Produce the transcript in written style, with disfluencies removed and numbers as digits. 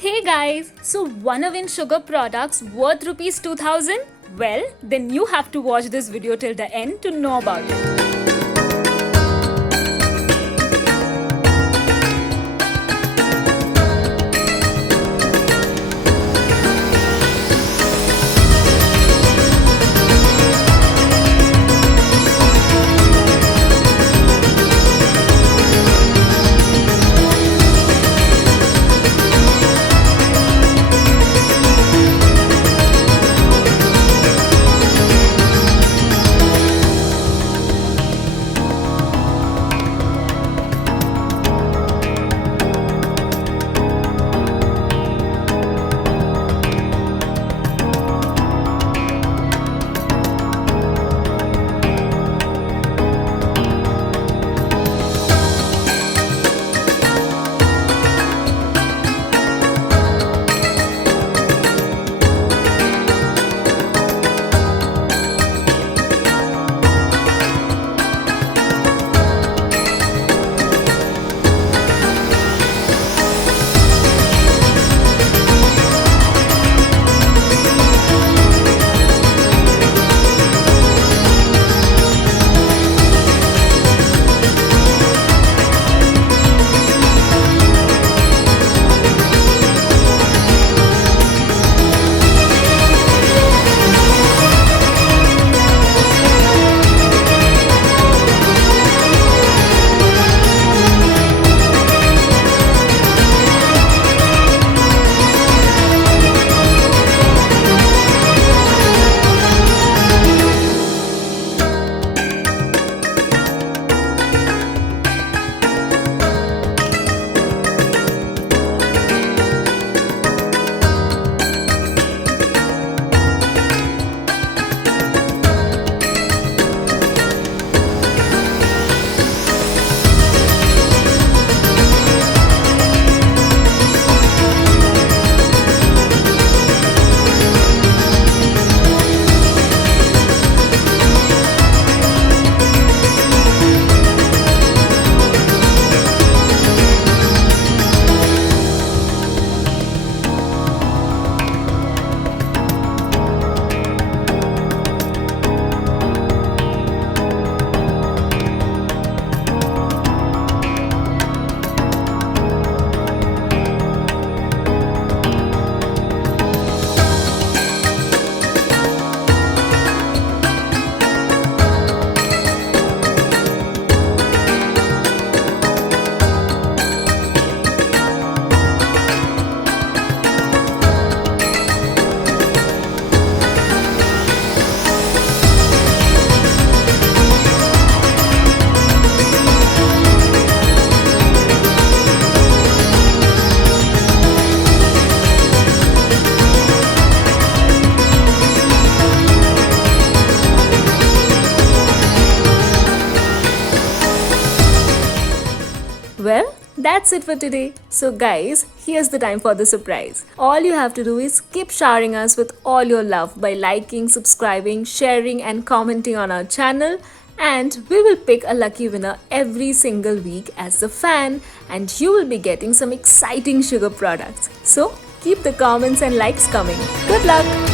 Hey guys, so wanna win sugar products worth rupees 2000? Well, then you have to watch this video till the end to know about it. Well, that's it for today. So guys, here's the time for the surprise. All you have to do is keep showering us with all your love by liking, subscribing, sharing and commenting on our channel, and we will pick a lucky winner every single week as the fan, and you will be getting some exciting sugar products. So keep the comments and likes coming. Good luck!